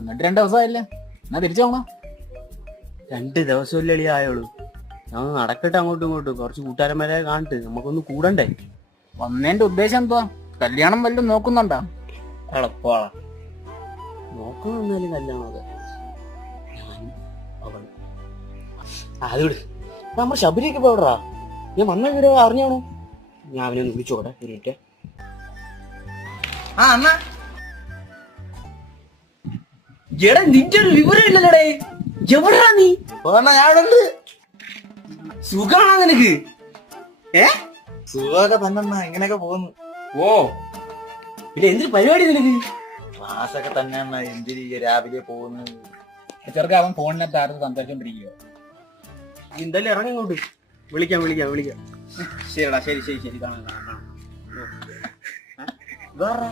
എന്നിട്ട് 2 ദിവസമായില്ലേ, എന്നാ തിരിച്ചു പോകണം. 2 ദിവസമല്ലേ എളിയ ആയോളൂ. ഞാൻ നടക്കട്ടെ അങ്ങോട്ടും ഇങ്ങോട്ടും, കുറച്ച് കൂട്ടുകാരന്മാരെ കാണിട്ട് നമുക്കൊന്ന് കൂടണ്ടേ. വന്നതിന്റെ ഉദ്ദേശം എന്തുവാ? കല്യാണം വല്ലതും നോക്കുന്നുണ്ടാ? എളപ്പാളാ നോക്കണമെന്നാലും കല്യാണമൊക്കെ ഞാൻ അവൾ അത് വിട്. നമ്മുടെ ശബരിയൊക്കെ പോടാ, ഞാൻ വന്ന വീഡിയോ അറിഞ്ഞാണോ? ഞാൻ അവനെ ഒന്ന് വിളിച്ചോട്ടെ ഒരു മിനിറ്റ്. ആ അണ്ണാ, എടാ നിന്റെ ഒരു വിവരം ഇല്ലല്ലോടേ. എവിടാ നീ? ഞാനുണ്ട്. സുഖാണോ നിനക്ക്? സുഖമൊക്കെ തന്നെ, ഇങ്ങനെയൊക്കെ പോകുന്നു. ഓ പിന്നെ എന്തൊരു പരിപാടി നിനക്ക്? ക്ലാസ്സൊക്കെ തന്നെ എന്തിരി രാവിലെ പോകുന്നു. ചെറുക്ക അവൻ ഫോണിനകത്ത് ആർത്ത് സംസാരിച്ചോണ്ടിരിക്കുക. എന്തായാലും ഇറങ്ങി ഇങ്ങോട്ട്. വിളിക്കാം. ശരിടാ, ശരി കാണാം. വേറെ